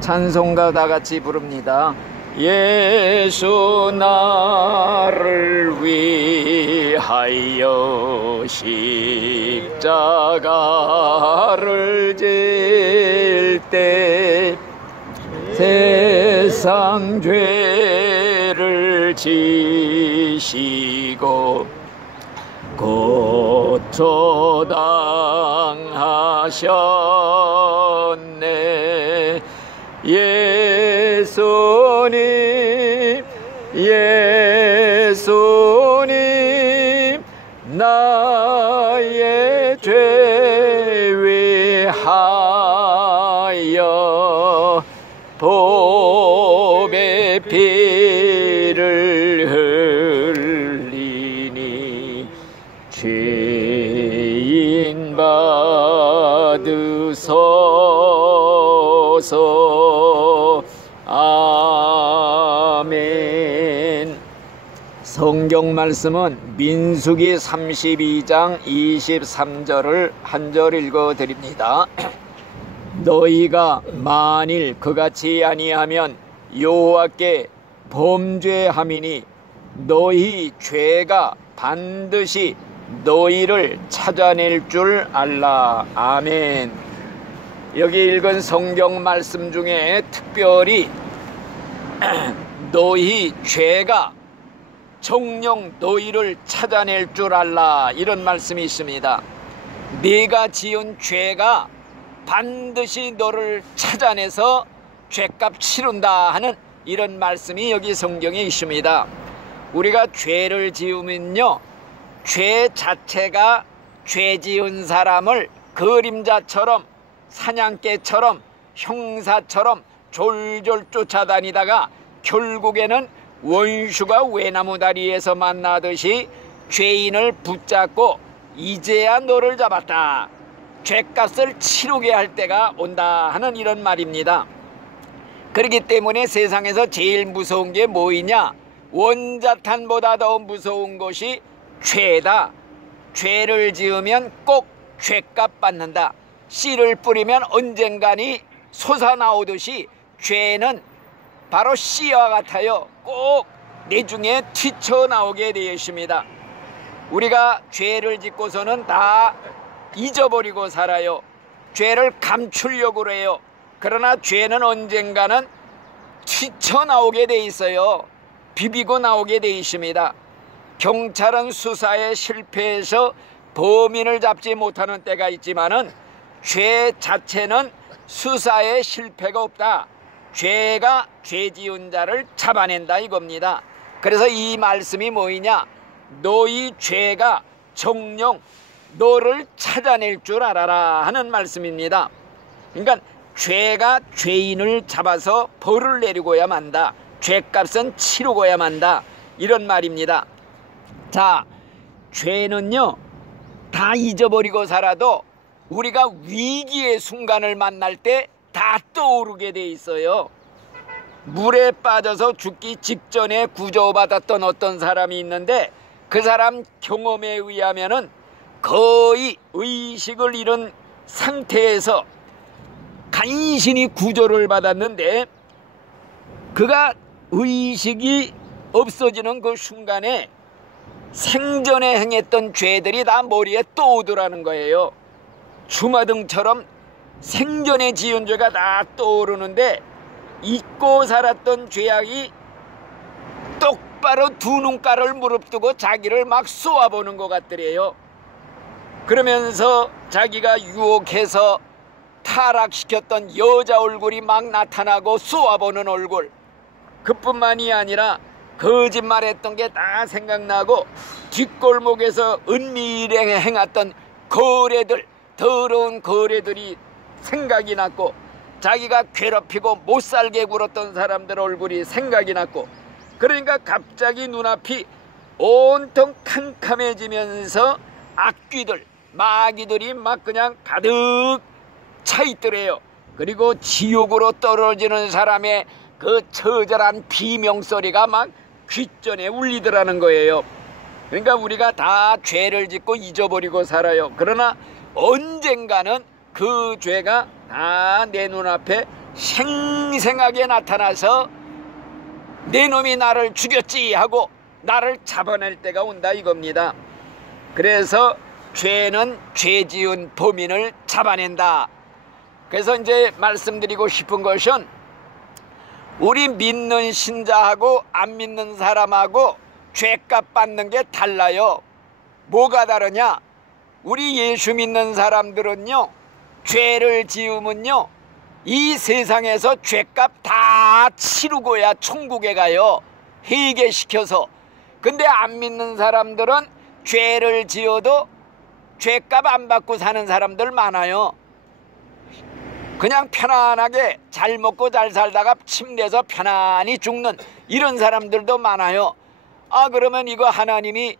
찬송가 다 같이 부릅니다. 예수 나를 위하여 십자가를 질 때 세상 죄를 지시고 고초당하셨네. 예수님 예수님 나의 죄 위하여 보배 피를 흘리니 죄인 받으소서. 아멘. 성경 말씀은 민수기 32장 23절을 한 절 읽어 드립니다. 너희가 만일 그같이 아니하면 여호와께 범죄함이니 너희 죄가 반드시 너희를 찾아낼 줄 알라. 아멘. 여기 읽은 성경 말씀 중에 특별히 너희 죄가 정녕 너희를 찾아낼 줄 알라, 이런 말씀이 있습니다. 네가 지은 죄가 반드시 너를 찾아내서 죄값 치른다 하는 이런 말씀이 여기 성경에 있습니다. 우리가 죄를 지으면요, 죄 자체가 죄 지은 사람을 그림자처럼 사냥개처럼 형사처럼 졸졸 쫓아다니다가 결국에는 원수가 외나무 다리에서 만나듯이 죄인을 붙잡고 이제야 너를 잡았다, 죄값을 치르게 할 때가 온다 하는 이런 말입니다. 그렇기 때문에 세상에서 제일 무서운 게 뭐이냐? 원자탄보다 더 무서운 것이 죄다. 죄를 지으면 꼭 죄값 받는다. 씨를 뿌리면 언젠가니 솟아나오듯이 죄는 바로 씨와 같아요. 꼭 내중에 튀쳐나오게 되어 있습니다. 우리가 죄를 짓고서는 다 잊어버리고 살아요. 죄를 감추려고 해요. 그러나 죄는 언젠가는 튀쳐나오게 돼 있어요. 비비고 나오게 돼 있습니다. 경찰은 수사에 실패해서 범인을 잡지 못하는 때가 있지만은 죄 자체는 수사에 실패가 없다. 죄가 죄 지은 자를 잡아낸다 이겁니다. 그래서 이 말씀이 뭐이냐? 너희 죄가 정녕 너를 찾아낼 줄 알아라 하는 말씀입니다. 그러니까 죄가 죄인을 잡아서 벌을 내리고야 만다. 죄값은 치르고야 만다, 이런 말입니다. 자, 죄는요 다 잊어버리고 살아도 우리가 위기의 순간을 만날 때 다 떠오르게 돼 있어요. 물에 빠져서 죽기 직전에 구조받았던 어떤 사람이 있는데 그 사람 경험에 의하면은 거의 의식을 잃은 상태에서 간신히 구조를 받았는데 그가 의식이 없어지는 그 순간에 생전에 행했던 죄들이 다 머리에 떠오르라는 거예요. 주마등처럼 생전에 지은 죄가 다 떠오르는데 잊고 살았던 죄악이 똑바로 두 눈가를 무릅뜨고 자기를 막 쏘아보는 것 같더래요. 그러면서 자기가 유혹해서 타락시켰던 여자 얼굴이 막 나타나고 쏘아보는 얼굴, 그뿐만이 아니라 거짓말했던 게 다 생각나고 뒷골목에서 은밀하게 행했던 거래들, 더러운 거래들이 생각이 났고 자기가 괴롭히고 못살게 굴었던 사람들 얼굴이 생각이 났고, 그러니까 갑자기 눈앞이 온통 캄캄해지면서 악귀들, 마귀들이 막 그냥 가득 차 있더래요. 그리고 지옥으로 떨어지는 사람의 그 처절한 비명소리가 막 귓전에 울리더라는 거예요. 그러니까 우리가 다 죄를 짓고 잊어버리고 살아요. 그러나 언젠가는 그 죄가 다 내 눈앞에 생생하게 나타나서 내 놈이 나를 죽였지 하고 나를 잡아낼 때가 온다 이겁니다. 그래서 죄는 죄 지은 범인을 잡아낸다. 그래서 이제 말씀드리고 싶은 것은 우리 믿는 신자하고 안 믿는 사람하고 죄값 받는 게 달라요. 뭐가 다르냐? 우리 예수 믿는 사람들은요, 죄를 지으면요, 이 세상에서 죄값 다 치르고야 천국에 가요. 회개시켜서. 근데 안 믿는 사람들은 죄를 지어도 죄값 안 받고 사는 사람들 많아요. 그냥 편안하게 잘 먹고 잘 살다가 침대에서 편안히 죽는 이런 사람들도 많아요. 아, 그러면 이거 하나님이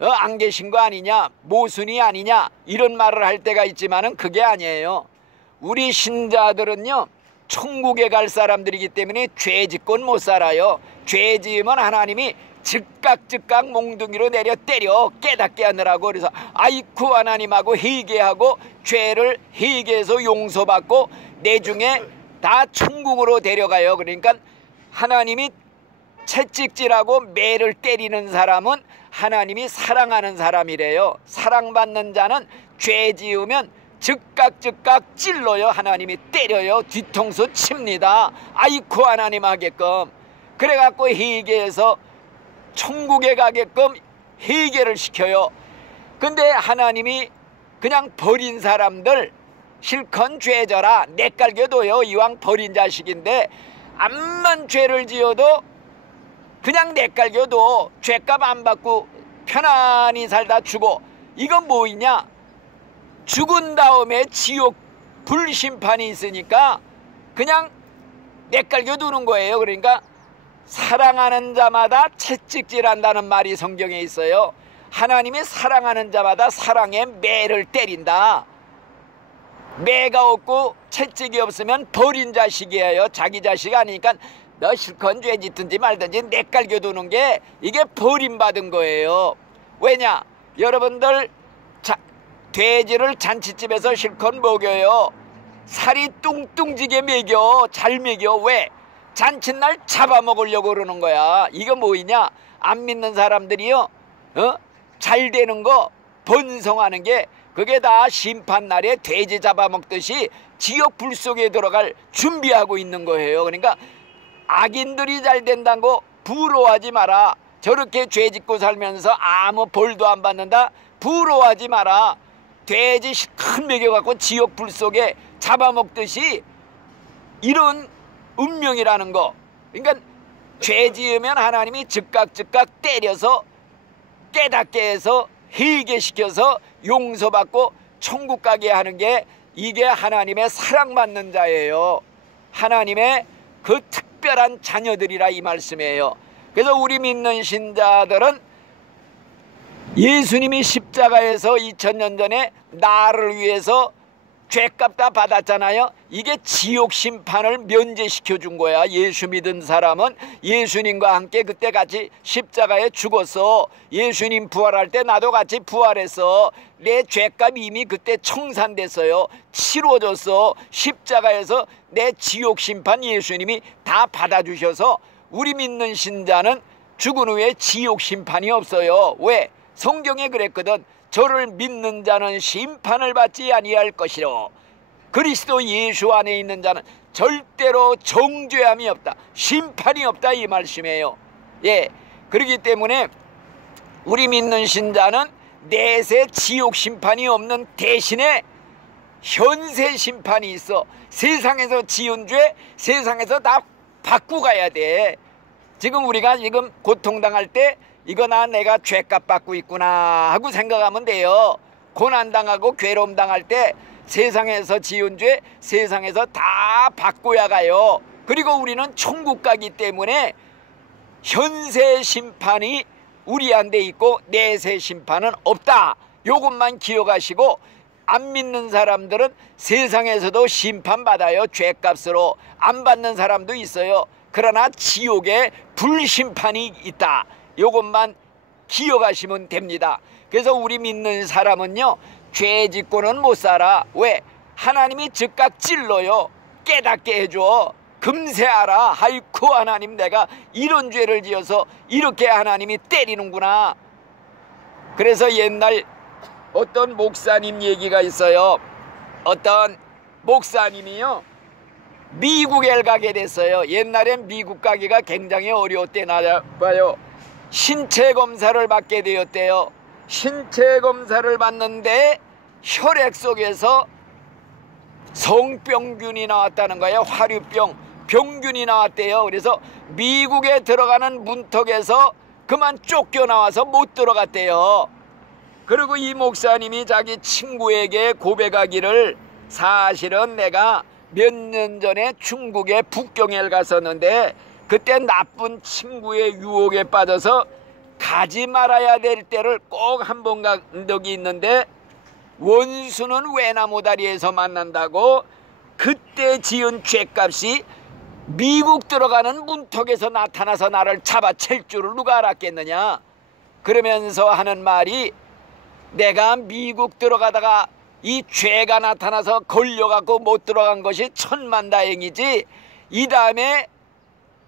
안 계신 거 아니냐, 모순이 아니냐, 이런 말을 할 때가 있지만은 그게 아니에요. 우리 신자들은요, 천국에 갈 사람들이기 때문에 죄 짓고는 못 살아요. 죄 지으면 하나님이 즉각 몽둥이로 내려 때려 깨닫게 하느라고. 그래서 아이쿠 하나님하고 회개하고 죄를 회개해서 용서받고 내중에 다 천국으로 데려가요. 그러니까 하나님이 채찍질하고 매를 때리는 사람은 하나님이 사랑하는 사람이래요. 사랑받는 자는 죄 지으면 즉각 찔러요. 하나님이 때려요. 뒤통수 칩니다. 아이쿠 하나님 하게끔. 그래갖고 회개해서 천국에 가게끔 회개를 시켜요. 근데 하나님이 그냥 버린 사람들 실컷 죄져라 내깔겨둬요. 이왕 버린 자식인데 암만 죄를 지어도 그냥 내깔겨도 죄값 안 받고 편안히 살다 죽어. 이건 뭐이냐? 죽은 다음에 지옥 불심판이 있으니까 그냥 내깔겨두는 거예요. 그러니까 사랑하는 자마다 채찍질한다는 말이 성경에 있어요. 하나님이 사랑하는 자마다 사랑의 매를 때린다. 매가 없고 채찍이 없으면 버린 자식이에요. 자기 자식 아니니까 너 실컷 죄 짓든지 말든지 내깔겨두는 게 이게 버림받은 거예요. 왜냐? 여러분들 돼지를 잔치집에서 실컷 먹여요. 살이 뚱뚱지게 먹여. 잘 먹여. 왜? 잔칫날 잡아먹으려고 그러는 거야. 이거 뭐이냐? 안 믿는 사람들이요, 잘 되는 거 번성하는 게 그게 다 심판날에 돼지 잡아먹듯이 지옥 불 속에 들어갈 준비하고 있는 거예요. 그러니까 악인들이 잘 된다고 부러워하지 마라. 저렇게 죄 짓고 살면서 아무 벌도 안 받는다, 부러워하지 마라. 돼지 큰 먹여갖고 지옥 불 속에 잡아먹듯이 이런 운명이라는 거. 그러니까 죄 지으면 하나님이 즉각 때려서 깨닫게 해서 회개시켜서 용서받고 천국 가게 하는 게 이게 하나님의 사랑받는 자예요. 하나님의 그 특별한 자녀들이라 이 말씀이에요. 그래서 우리 믿는 신자들은 예수님이 십자가에서 2000년 전에 나를 위해서 죄값 다 받았잖아요. 이게 지옥 심판을 면제시켜 준 거야. 예수 믿은 사람은 예수님과 함께 그때 같이 십자가에 죽었어. 예수님 부활할 때 나도 같이 부활했어. 내 죄값 이미 그때 청산됐어요. 치러졌어. 십자가에서 내 지옥 심판 예수님이 다 받아주셔서 우리 믿는 신자는 죽은 후에 지옥 심판이 없어요. 왜? 성경에 그랬거든. 저를 믿는 자는 심판을 받지 아니할 것이로 그리스도 예수 안에 있는 자는 절대로 정죄함이 없다, 심판이 없다, 이 말씀이에요. 예, 그렇기 때문에 우리 믿는 신자는 내세 지옥 심판이 없는 대신에 현세 심판이 있어. 세상에서 지은 죄 세상에서 다 받고 가야 돼. 지금 우리가 지금 고통당할 때 이거 내가 죄값 받고 있구나 하고 생각하면 돼요. 고난당하고 괴로움 당할 때 세상에서 지은 죄 세상에서 다 받고야 가요. 그리고 우리는 천국 가기 때문에 현세 심판이 우리한테 있고 내세 심판은 없다. 요것만 기억하시고, 안 믿는 사람들은 세상에서도 심판받아요. 죄값으로. 안 받는 사람도 있어요. 그러나 지옥에 불심판이 있다. 요것만 기억하시면 됩니다. 그래서 우리 믿는 사람은요, 죄 짓고는 못 살아. 왜? 하나님이 즉각 찔러요. 깨닫게 해줘. 금세 알아. 아이쿠, 하나님, 내가 이런 죄를 지어서 이렇게 하나님이 때리는구나. 그래서 옛날 어떤 목사님 얘기가 있어요. 어떤 목사님이요, 미국에 가게 됐어요. 옛날엔 미국 가기가 굉장히 어려웠대나 봐요. 신체 검사를 받게 되었대요. 신체 검사를 받는데 혈액 속에서 성병균이 나왔다는 거예요. 화류병, 병균이 나왔대요. 그래서 미국에 들어가는 문턱에서 그만 쫓겨나와서 못 들어갔대요. 그리고 이 목사님이 자기 친구에게 고백하기를, 사실은 내가 몇 년 전에 중국의 북경에 갔었는데 그때 나쁜 친구의 유혹에 빠져서 가지 말아야 될 때를 꼭 한 번 간 적이 있는데, 원수는 외나무 다리에서 만난다고 그때 지은 죄값이 미국 들어가는 문턱에서 나타나서 나를 잡아챌 줄을 누가 알았겠느냐. 그러면서 하는 말이, 내가 미국 들어가다가 이 죄가 나타나서 걸려갖고 못 들어간 것이 천만다행이지, 이 다음에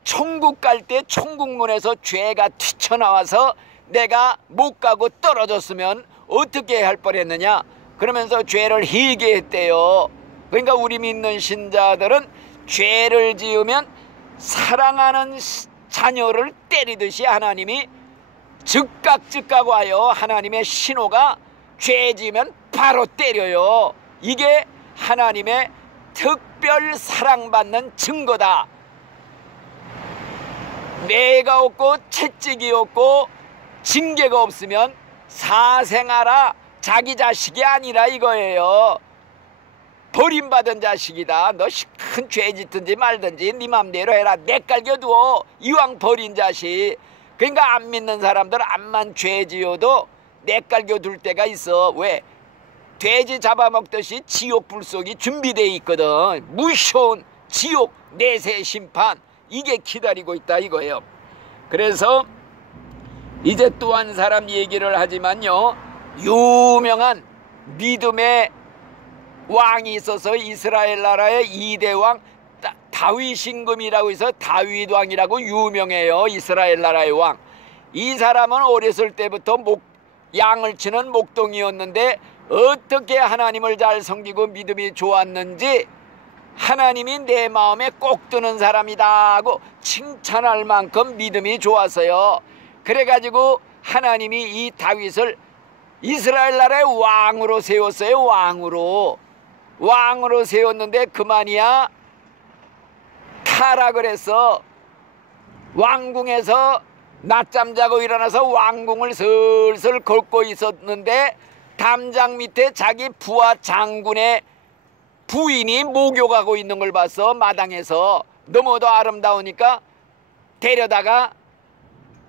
천국 갈 때 천국문에서 죄가 튀쳐나와서 내가 못 가고 떨어졌으면 어떻게 할 뻔했느냐. 그러면서 죄를 회개했대요. 그러니까 우리 믿는 신자들은 죄를 지으면 사랑하는 자녀를 때리듯이 하나님이 즉각 와요. 하나님의 신호가 죄 지으면 바로 때려요. 이게 하나님의 특별 사랑받는 증거다. 매가 없고 채찍이 없고 징계가 없으면 사생아라, 자기 자식이 아니라 이거예요. 버림받은 자식이다. 너 큰 죄 짓든지 말든지 네 맘대로 해라. 내깔겨두어. 이왕 버린 자식. 그러니까 안 믿는 사람들 암만 죄 지어도 내깔겨둘 때가 있어. 왜? 돼지 잡아먹듯이 지옥 불속이 준비되어 있거든. 무서운 지옥 내세 심판, 이게 기다리고 있다 이거예요. 그래서 이제 또 한 사람 얘기를 하지만요, 유명한 믿음의 왕이 있어서 이스라엘 나라의 2대 왕 다윗 임금이라고 해서 다윗 왕이라고 유명해요. 이스라엘 나라의 왕. 이 사람은 어렸을 때부터 양을 치는 목동이었는데 어떻게 하나님을 잘 섬기고 믿음이 좋았는지 하나님이 내 마음에 꼭 드는 사람이다 하고 칭찬할 만큼 믿음이 좋았어요. 그래가지고 하나님이 이 다윗을 이스라엘 나라의 왕으로 세웠어요. 왕으로 세웠는데 그만이야. 타락을 해서 왕궁에서 낮잠 자고 일어나서 왕궁을 슬슬 걷고 있었는데 담장 밑에 자기 부하 장군의 부인이 목욕하고 있는 걸 봤어. 마당에서. 너무도 아름다우니까 데려다가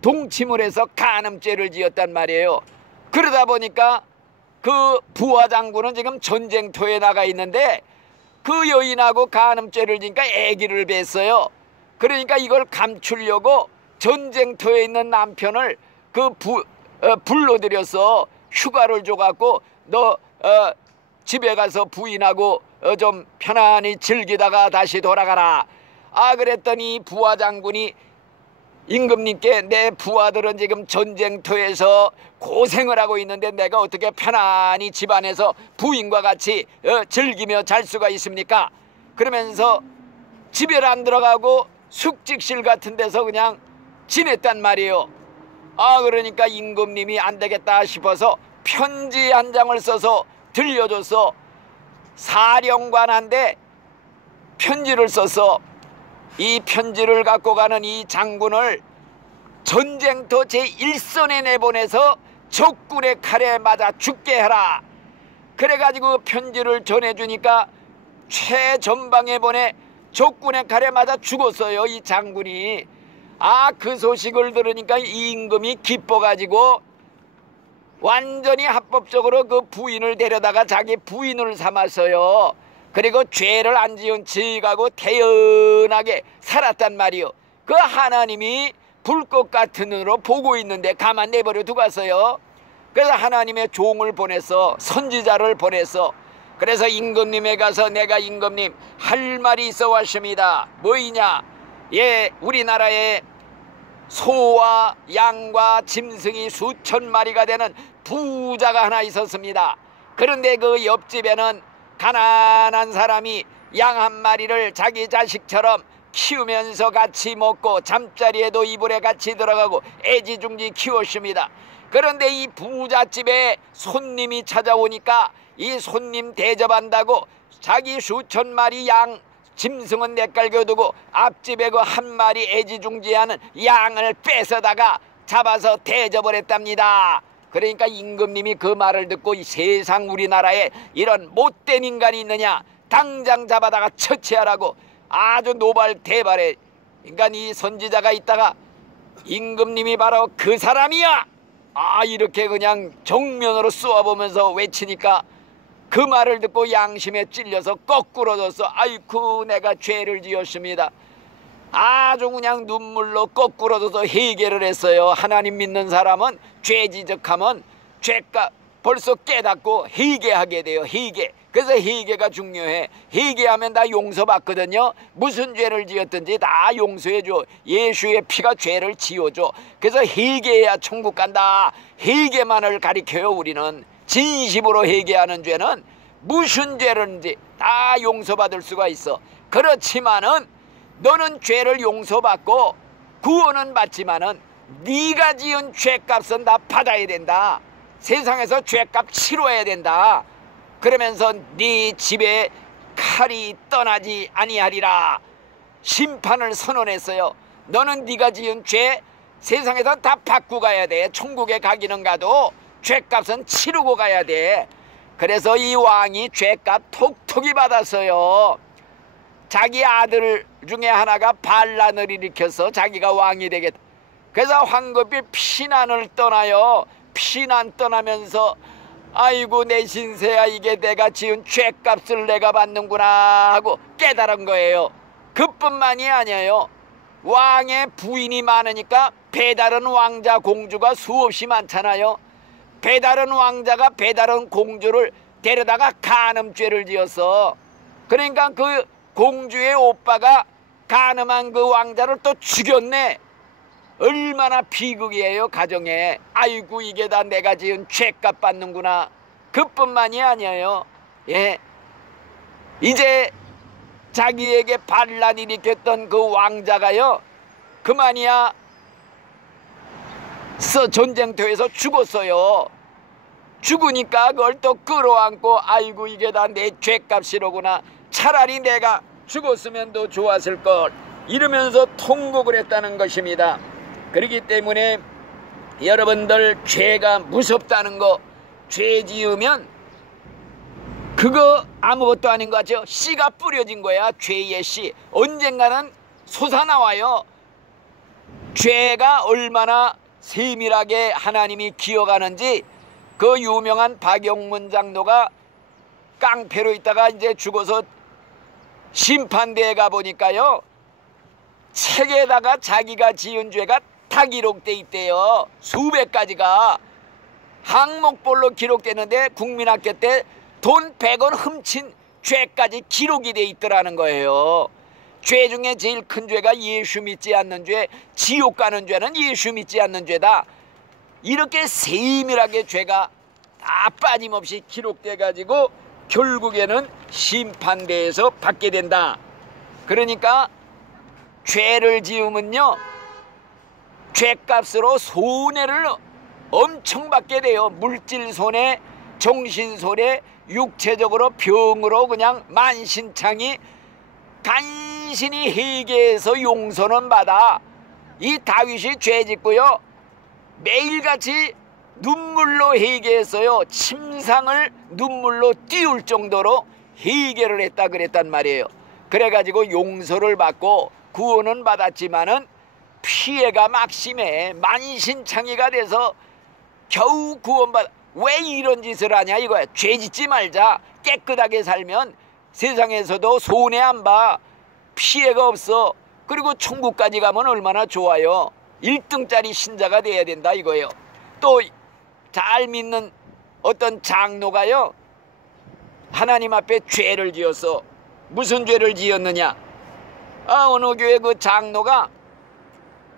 동침을 해서 간음죄를 지었단 말이에요. 그러다 보니까 그 부하 장군은 지금 전쟁터에 나가 있는데 그 여인하고 간음죄를 지니까 아기를 뱄어요. 그러니까 이걸 감추려고 전쟁터에 있는 남편을 불러들여서 휴가를 줘갖고 너 집에 가서 부인하고 좀 편안히 즐기다가 다시 돌아가라. 그랬더니 부하 장군이 임금님께, 내 부하들은 지금 전쟁터에서 고생을 하고 있는데 내가 어떻게 편안히 집안에서 부인과 같이 즐기며 잘 수가 있습니까? 그러면서 집에 안 들어가고 숙직실 같은 데서 그냥 지냈단 말이에요. 그러니까 임금님이 안 되겠다 싶어서 편지 한 장을 써서 들려줘서 사령관한테 편지를 써서 이 편지를 갖고 가는 이 장군을 전쟁터 제1선에 내보내서 적군의 칼에 맞아 죽게 하라. 그래가지고 편지를 전해주니까 최전방에 보내 적군의 칼에 맞아 죽었어요. 이 장군이. 그 소식을 들으니까 이 임금이 기뻐가지고 완전히 합법적으로 그 부인을 데려다가 자기 부인을 삼았어요. 그리고 죄를 안 지은 지가고 태연하게 살았단 말이요. 그 하나님이 불꽃 같은 눈으로 보고 있는데 가만 내버려 두갔어요. 그래서 하나님의 종을 보내서, 선지자를 보내서, 그래서 임금님에 가서 내가 임금님 할 말이 있어 왔습니다. 뭐이냐? 예, 우리나라에 소와 양과 짐승이 수천 마리가 되는 부자가 하나 있었습니다. 그런데 그 옆집에는 가난한 사람이 양 한 마리를 자기 자식처럼 키우면서 같이 먹고 잠자리에도 이불에 같이 들어가고 애지중지 키웠습니다. 그런데 이 부잣집에 손님이 찾아오니까 이 손님 대접한다고 자기 수천 마리 양 짐승은 내깔겨두고 앞집에 그 한 마리 애지중지하는 양을 뺏어다가 잡아서 대접을 했답니다. 그러니까 임금님이 그 말을 듣고 이 세상 우리나라에 이런 못된 인간이 있느냐, 당장 잡아다가 처치하라고 아주 노발대발해. 그러니까 이 선지자가 있다가 임금님이 바로 그 사람이야, 이렇게 그냥 정면으로 쏘아보면서 외치니까 그 말을 듣고 양심에 찔려서 거꾸러져서 아이쿠 내가 죄를 지었습니다. 아주 그냥 눈물로 거꾸러져서 회개를 했어요. 하나님 믿는 사람은 죄 지적하면 죄가 벌써 깨닫고 회개하게 돼요. 회개. 그래서 회개가 중요해. 회개하면 다 용서받거든요. 무슨 죄를 지었든지 다 용서해줘. 예수의 피가 죄를 지워줘. 그래서 회개해야 천국 간다. 회개만을 가리켜요. 우리는 진심으로 회개하는 죄는 무슨 죄든지 다 용서받을 수가 있어. 그렇지만은 너는 죄를 용서받고 구원은 받지만은 네가 지은 죄값은 다 받아야 된다. 세상에서 죄값 치러야 된다. 그러면서 네 집에 칼이 떠나지 아니하리라 심판을 선언했어요. 너는 네가 지은 죄 세상에서 다 받고 가야 돼. 천국에 가기는 가도 죄값은 치르고 가야 돼. 그래서 이 왕이 죄값 톡톡히 받았어요. 자기 아들 중에 하나가 반란을 일으켜서 자기가 왕이 되겠다. 그래서 황급히 피난을 떠나요. 피난 떠나면서 아이고 내 신세야, 이게 내가 지은 죄값을 내가 받는구나 하고 깨달은 거예요. 그뿐만이 아니에요. 왕의 부인이 많으니까 배다른 왕자 공주가 수없이 많잖아요. 배다른 왕자가 배다른 공주를 데려다가 간음죄를 지었어. 그러니까 그 공주의 오빠가 간음한 그 왕자를 또 죽였네. 얼마나 비극이에요 가정에. 아이고 이게 다 내가 지은 죄값 받는구나. 그뿐만이 아니에요. 예, 이제 자기에게 반란이 일으켰던 그 왕자가요 그만이야 전쟁터에서 죽었어요. 죽으니까 그걸 또 끌어안고 아이고 이게 다 내 죄값이로구나. 차라리 내가 죽었으면 더 좋았을 걸 이러면서 통곡을 했다는 것입니다. 그렇기 때문에 여러분들 죄가 무섭다는 거, 죄 지으면 그거 아무것도 아닌 거 같죠? 씨가 뿌려진 거야. 죄의 씨 언젠가는 솟아나와요. 죄가 얼마나 세밀하게 하나님이 기억하는지 그 유명한 박영문 장로가 깡패로 있다가 이제 죽어서 심판대에 가보니까요 책에다가 자기가 지은 죄가 다 기록돼 있대요. 수백 가지가 항목별로 기록되는데 국민학교 때 돈 100원 훔친 죄까지 기록이 돼 있더라는 거예요. 죄 중에 제일 큰 죄가 예수 믿지 않는 죄, 지옥 가는 죄는 예수 믿지 않는 죄다. 이렇게 세밀하게 죄가 다 빠짐없이 기록돼 가지고 결국에는 심판대에서 받게 된다. 그러니까 죄를 지으면요 죄값으로 손해를 엄청 받게 돼요. 물질 손해, 정신 손해, 육체적으로 병으로 그냥 만신창이 간신히 회개해서 용서는 받아. 이 다윗이 죄 짓고요 매일같이 눈물로 회개했어요. 침상을 눈물로 띄울 정도로 회개를 했다 그랬단 말이에요. 그래가지고 용서를 받고 구원은 받았지만은 피해가 막심해. 만신창이가 돼서 겨우 구원받아. 왜 이런 짓을 하냐 이거야. 죄 짓지 말자. 깨끗하게 살면 세상에서도 손해 안 봐. 피해가 없어. 그리고 천국까지 가면 얼마나 좋아요. 1등짜리 신자가 돼야 된다 이거예요. 또 잘 믿는 어떤 장로가요 하나님 앞에 죄를 지었어. 무슨 죄를 지었느냐? 어느 교회 그 장로가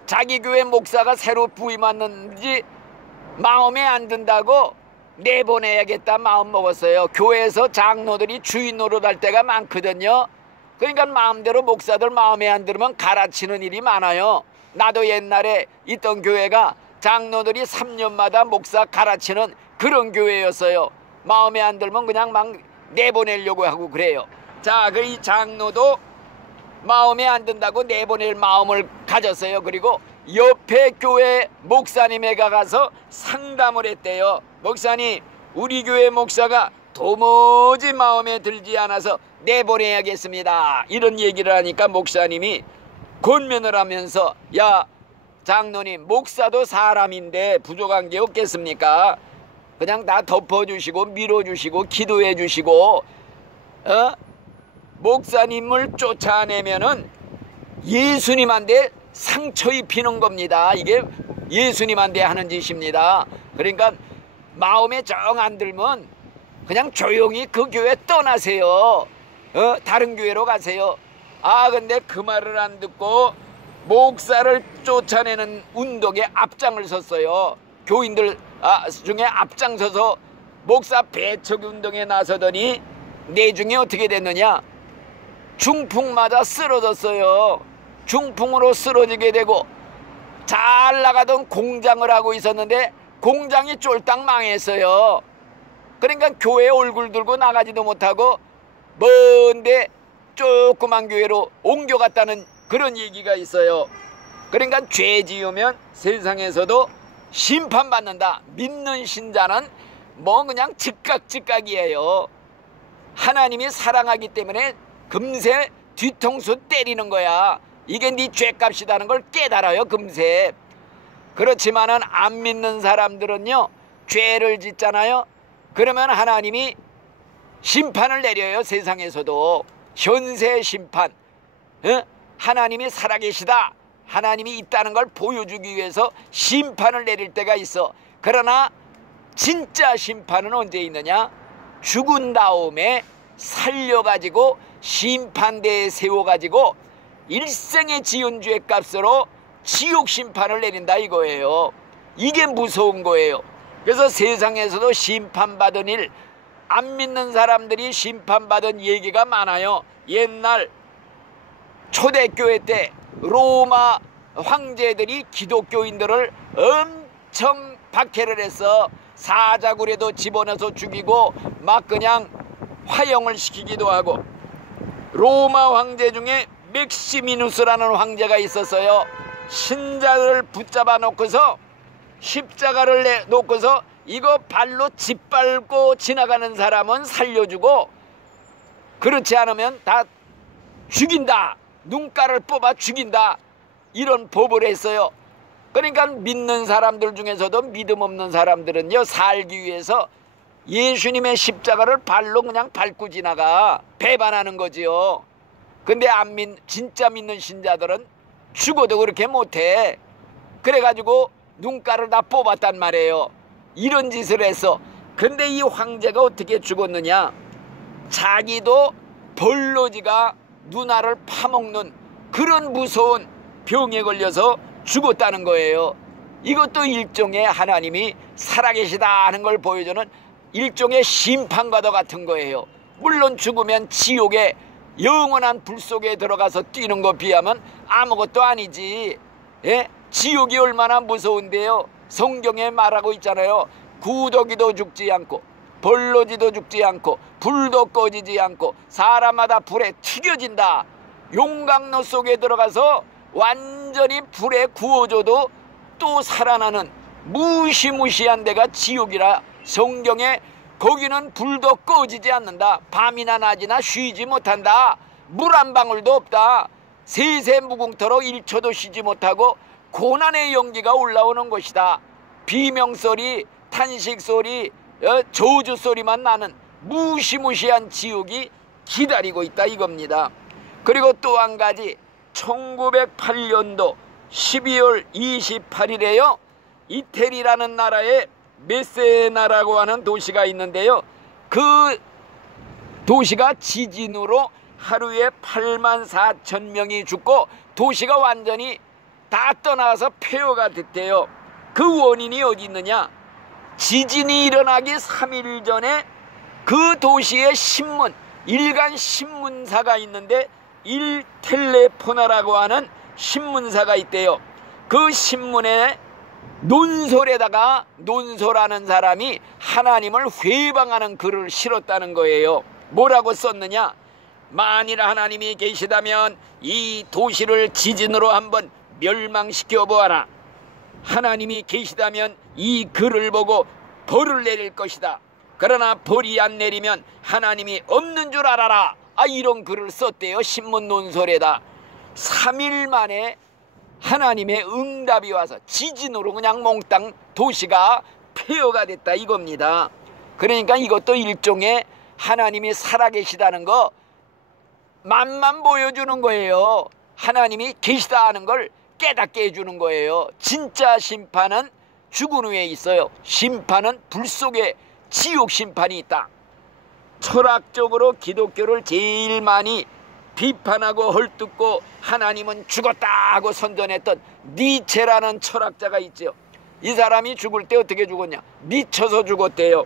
자기 교회 목사가 새로 부임했는지 마음에 안 든다고 내보내야겠다 마음 먹었어요. 교회에서 장로들이 주인 노릇할 때가 많거든요. 그러니까 마음대로 목사들 마음에 안 들으면 갈아치는 일이 많아요. 나도 옛날에 있던 교회가 장로들이 3년마다 목사 갈아치는 그런 교회였어요. 마음에 안 들면 그냥 막 내보내려고 하고 그래요. 자, 그 이 장로도 마음에 안 든다고 내보낼 마음을 가졌어요. 그리고 옆에 교회 목사님에 가서 상담을 했대요. 목사님, 우리 교회 목사가 도무지 마음에 들지 않아서 내보내야겠습니다. 이런 얘기를 하니까 목사님이 권면을 하면서, 야 장로님, 목사도 사람인데 부족한 게 없겠습니까? 그냥 다 덮어주시고 밀어주시고 기도해 주시고 목사님을 쫓아내면은 예수님한테 상처 입히는 겁니다. 이게 예수님한테 하는 짓입니다. 그러니까 마음에 정 안 들면 그냥 조용히 그 교회 떠나세요. 다른 교회로 가세요. 근데 그 말을 안 듣고 목사를 쫓아내는 운동에 앞장을 섰어요. 교인들 중에 앞장서서 목사 배척 운동에 나서더니 내중에 어떻게 됐느냐? 중풍 맞아 쓰러졌어요. 중풍으로 쓰러지게 되고 잘 나가던 공장을 하고 있었는데 공장이 쫄딱 망했어요. 그러니까 교회 얼굴 들고 나가지도 못하고 먼데 조그만 교회로 옮겨갔다는 그런 얘기가 있어요. 그러니까 죄 지으면 세상에서도 심판받는다. 믿는 신자는 뭐 그냥 즉각이에요. 하나님이 사랑하기 때문에 금세 뒤통수 때리는 거야. 이게 네 죄값이라는 걸 깨달아요, 금세. 그렇지만은 안 믿는 사람들은요, 죄를 짓잖아요. 그러면 하나님이 심판을 내려요. 세상에서도 현세 심판. 하나님이 살아계시다, 하나님이 있다는 걸 보여주기 위해서 심판을 내릴 때가 있어. 그러나 진짜 심판은 언제 있느냐? 죽은 다음에 살려가지고 심판대에 세워가지고 일생의 지은 죄값으로 지옥 심판을 내린다 이거예요. 이게 무서운 거예요. 그래서 세상에서도 심판받은 일, 안 믿는 사람들이 심판받은 얘기가 많아요. 옛날 초대교회 때 로마 황제들이 기독교인들을 엄청 박해를 해서 사자굴에도 집어넣어서 죽이고 막 그냥 화형을 시키기도 하고, 로마 황제 중에 맥시미누스라는 황제가 있었어요. 신자를 붙잡아 놓고서 십자가를 놓고서 이거 발로 짓밟고 지나가는 사람은 살려주고 그렇지 않으면 다 죽인다, 눈가를 뽑아 죽인다, 이런 법을 했어요. 그러니까 믿는 사람들 중에서도 믿음 없는 사람들은요, 살기 위해서 예수님의 십자가를 발로 그냥 밟고 지나가 배반하는 거지요. 근데 진짜 믿는 신자들은 죽어도 그렇게 못해. 그래가지고 눈가를 다 뽑았단 말이에요. 이런 짓을 해서. 근데 이 황제가 어떻게 죽었느냐? 자기도 벌로지가 누나를 파먹는 그런 무서운 병에 걸려서 죽었다는 거예요. 이것도 일종의 하나님이 살아계시다 하는 걸 보여주는 일종의 심판과도 같은 거예요. 물론 죽으면 지옥에 영원한 불 속에 들어가서 뛰는 거 비하면 아무것도 아니지. 지옥이 얼마나 무서운데요. 성경에 말하고 있잖아요. 구더기도 죽지 않고 벌로지도 죽지 않고 불도 꺼지지 않고 사람마다 불에 튀겨진다. 용광로 속에 들어가서 완전히 불에 구워져도 또 살아나는 무시무시한 데가 지옥이라 성경에 거기는 불도 꺼지지 않는다. 밤이나 낮이나 쉬지 못한다. 물 한 방울도 없다. 세세 무궁토록 1초도 쉬지 못하고 고난의 연기가 올라오는 것이다. 비명소리, 탄식소리, 저주소리만 나는 무시무시한 지옥이 기다리고 있다 이겁니다. 그리고 또 한 가지, 1908년도 12월 28일에요 이태리라는 나라에 메세나라고 하는 도시가 있는데요, 그 도시가 지진으로 하루에 84,000명이 죽고 도시가 완전히 다 떠나서 폐허가 됐대요. 그 원인이 어디 있느냐? 지진이 일어나기 3일 전에 그 도시의 신문, 일간 신문사가 있는데 일텔레포나라고 하는 신문사가 있대요. 그 신문에 논소라는 사람이 하나님을 회방하는 글을 실었다는 거예요. 뭐라고 썼느냐? 만일 하나님이 계시다면 이 도시를 지진으로 한번 멸망시켜 보아라. 하나님이 계시다면 이 글을 보고 벌을 내릴 것이다. 그러나 벌이 안 내리면 하나님이 없는 줄 알아라. 이런 글을 썼대요. 신문 논설에다. 3일 만에 하나님의 응답이 와서 지진으로 그냥 몽땅 도시가 폐허가 됐다 이겁니다. 그러니까 이것도 일종의 하나님이 살아계시다는 거 맛만 보여주는 거예요. 하나님이 계시다 하는 걸 깨닫게 해주는 거예요. 진짜 심판은 죽은 후에 있어요. 심판은 불 속에 지옥 심판이 있다. 철학적으로 기독교를 제일 많이 비판하고 헐뜯고 하나님은 죽었다 하고 선전했던 니체라는 철학자가 있죠. 이 사람이 죽을 때 어떻게 죽었냐? 미쳐서 죽었대요.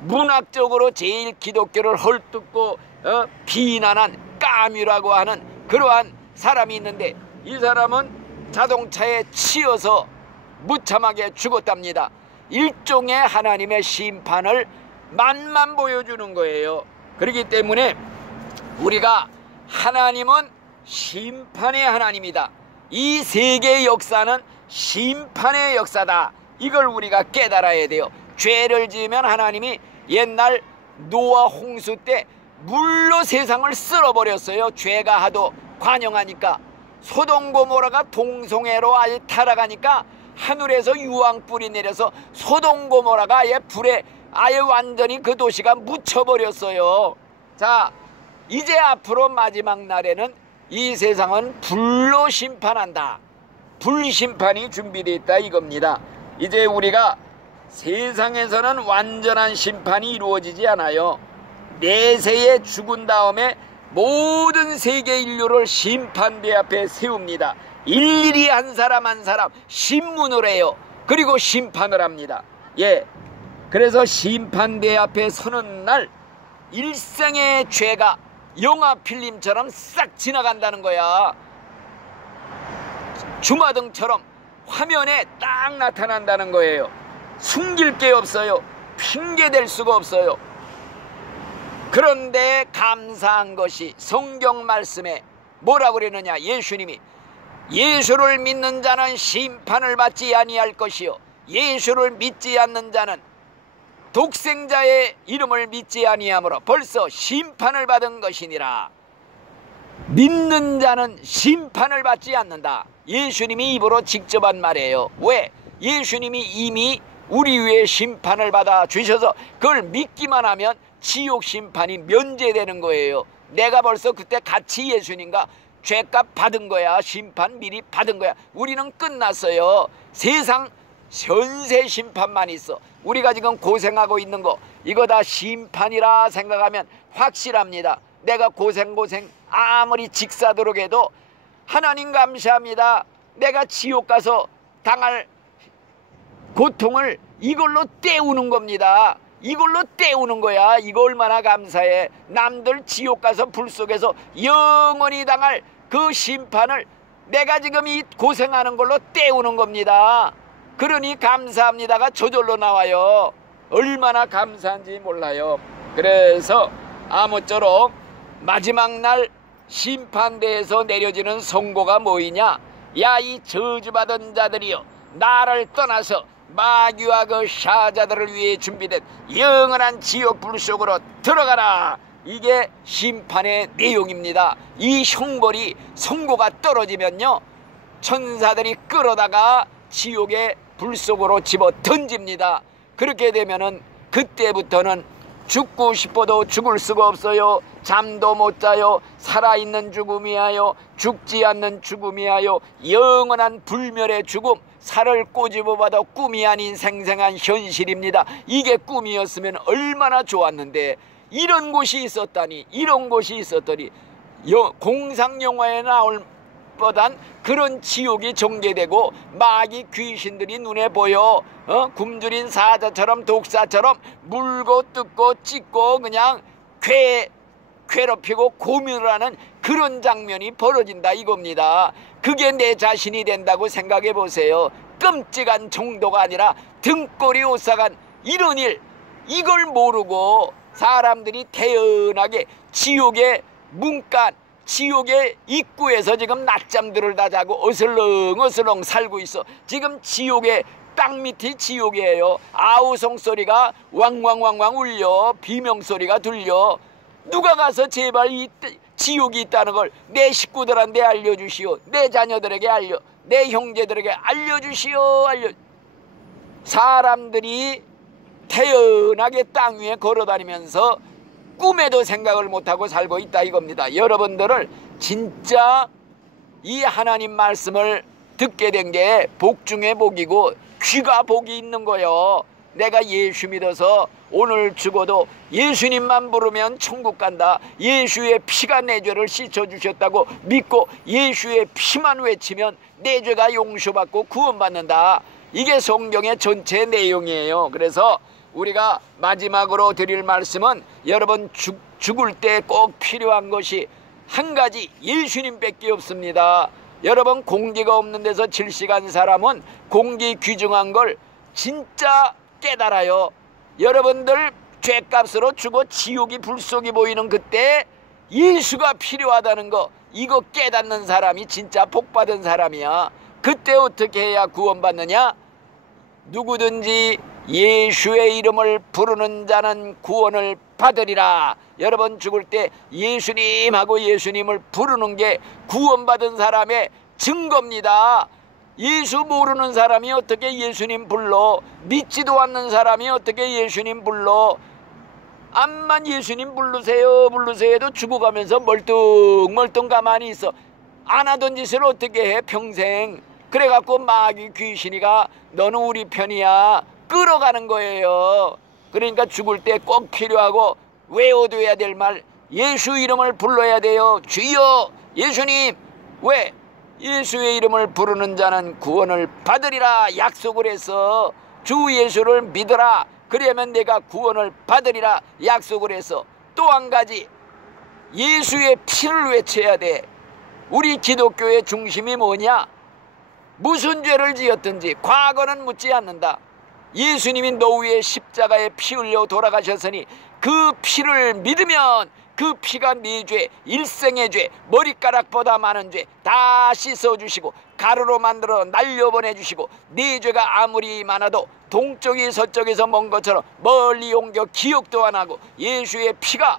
문학적으로 제일 기독교를 헐뜯고 비난한 까뮤라고 하는 그러한 사람이 있는데 이 사람은 자동차에 치여서 무참하게 죽었답니다. 일종의 하나님의 심판을 맛만 보여주는 거예요. 그렇기 때문에 우리가 하나님은 심판의 하나님이다. 이 세계의 역사는 심판의 역사다. 이걸 우리가 깨달아야 돼요. 죄를 지으면 하나님이 옛날 노아 홍수 때 물로 세상을 쓸어버렸어요. 죄가 하도 관영하니까. 소돔 고모라가 동성애로 아예 타락하니까 하늘에서 유황불이 내려서 소돔 고모라가 아예 불에 아예 완전히 그 도시가 묻혀버렸어요. 자, 이제 앞으로 마지막 날에는 이 세상은 불로 심판한다. 불심판이 준비되어 있다 이겁니다. 이제 우리가 세상에서는 완전한 심판이 이루어지지 않아요. 내세에 죽은 다음에 모든 세계 인류를 심판대 앞에 세웁니다. 일일이 한 사람 한 사람 신문을 해요. 그리고 심판을 합니다. 그래서 심판대 앞에 서는 날 일생의 죄가 영화 필름처럼 싹 지나간다는 거야. 주마등처럼 화면에 딱 나타난다는 거예요. 숨길 게 없어요. 핑계댈 수가 없어요. 그런데 감사한 것이 성경 말씀에 뭐라고 그러느냐? 예수님이 예수를 믿는 자는 심판을 받지 아니할 것이요 예수를 믿지 않는 자는 독생자의 이름을 믿지 아니하므로 벌써 심판을 받은 것이니라. 믿는 자는 심판을 받지 않는다. 예수님이 입으로 직접 한 말이에요. 왜? 예수님이 이미 우리 위에 심판을 받아 주셔서 그걸 믿기만 하면 지옥 심판이 면제되는 거예요. 내가 벌써 그때 같이 예수님과 죄값 받은 거야. 심판 미리 받은 거야. 우리는 끝났어요. 세상 현세 심판만 있어. 우리가 지금 고생하고 있는 거 이거 다 심판이라 생각하면 확실합니다. 내가 고생 아무리 직사도록 해도 하나님 감사합니다. 내가 지옥 가서 당할 고통을 이걸로 때우는 겁니다. 이걸로 때우는 거야. 이거 얼마나 감사해. 남들 지옥 가서 불 속에서 영원히 당할 그 심판을 내가 지금 이 고생하는 걸로 때우는 겁니다. 그러니 감사합니다가 저절로 나와요. 얼마나 감사한지 몰라요. 그래서 아무쪼록 마지막 날 심판대에서 내려지는 선고가 뭐이냐? 야, 이 저주받은 자들이여, 나를 떠나서 마귀와 그 사자들을 위해 준비된 영원한 지옥 불 속으로 들어가라. 이게 심판의 내용입니다. 이 형벌이 선고가 떨어지면요, 천사들이 끌어다가 지옥의 불 속으로 집어 던집니다. 그렇게 되면은 그때부터는 죽고 싶어도 죽을 수가 없어요. 잠도 못 자요. 살아있는 죽음이하여 죽지 않는 죽음이하여 영원한 불멸의 죽음, 살을 꼬집어봐도 꿈이 아닌 생생한 현실입니다. 이게 꿈이었으면 얼마나 좋았는데 이런 곳이 있었다니, 이런 곳이 있었더니 공상영화에 나올 뻔한 그런 지옥이 전개되고 마귀 귀신들이 눈에 보여 굶주린 사자처럼 독사처럼 물고 뜯고 찢고 그냥 괴롭히고 고민을 하는 그런 장면이 벌어진다 이겁니다. 그게 내 자신이 된다고 생각해 보세요. 끔찍한 정도가 아니라 등골이 오싹한 이런 일, 이걸 모르고 사람들이 태연하게 지옥의 문간, 지옥의 입구에서 지금 낮잠들을 다 자고 어슬렁어슬렁 살고 있어. 지금 지옥의 땅 밑이 지옥이에요. 아우성 소리가 왕왕왕왕 울려, 비명소리가 들려. 누가 가서 제발 이 지옥이 있다는 걸 내 식구들한테 알려주시오. 내 자녀들에게 내 형제들에게 알려주시오. 사람들이 태연하게 땅 위에 걸어다니면서 꿈에도 생각을 못하고 살고 있다 이겁니다. 여러분들을 진짜 이 하나님 말씀을 듣게 된 게 복 중에 복이고 귀가 복이 있는 거요. 내가 예수 믿어서 오늘 죽어도 예수님만 부르면 천국 간다. 예수의 피가 내 죄를 씻어주셨다고 믿고 예수의 피만 외치면 내 죄가 용서받고 구원받는다. 이게 성경의 전체 내용이에요. 그래서 우리가 마지막으로 드릴 말씀은 여러분 죽을 때 꼭 필요한 것이 한 가지, 예수님밖에 없습니다. 여러분 공기가 없는 데서 7시간 사람은 공기 귀중한 걸 진짜 깨달아요. 여러분들 죄값으로 죽어 지옥이 불속이 보이는 그때 예수가 필요하다는 거, 이거 깨닫는 사람이 진짜 복받은 사람이야. 그때 어떻게 해야 구원받느냐? 누구든지 예수의 이름을 부르는 자는 구원을 받으리라. 여러분 죽을 때 예수님하고 예수님을 부르는 게 구원받은 사람의 증거입니다. 예수 모르는 사람이 어떻게 예수님 불러? 믿지도 않는 사람이 어떻게 예수님 불러? 암만 예수님 부르세요 해도 죽어가면서 멀뚱멀뚱 가만히 있어. 안 하던 짓을 어떻게 해 평생. 그래갖고 마귀 귀신이가 너는 우리 편이야 끌어가는 거예요. 그러니까 죽을 때 꼭 필요하고 외워둬야 될 말, 예수 이름을 불러야 돼요. 주여 예수님. 왜? 예수의 이름을 부르는 자는 구원을 받으리라 약속을 해서 주 예수를 믿어라. 그러면 내가 구원을 받으리라 약속을 해서 또 한 가지, 예수의 피를 외쳐야 돼. 우리 기독교의 중심이 뭐냐? 무슨 죄를 지었든지 과거는 묻지 않는다. 예수님이 노후에 십자가에 피 흘려 돌아가셨으니 그 피를 믿으면 그 피가 네 죄, 일생의 죄, 머리카락보다 많은 죄 다 씻어주시고 가루로 만들어 날려보내주시고 네 죄가 아무리 많아도 동쪽이 서쪽에서 먼 것처럼 멀리 옮겨 기억도 안 하고 예수의 피가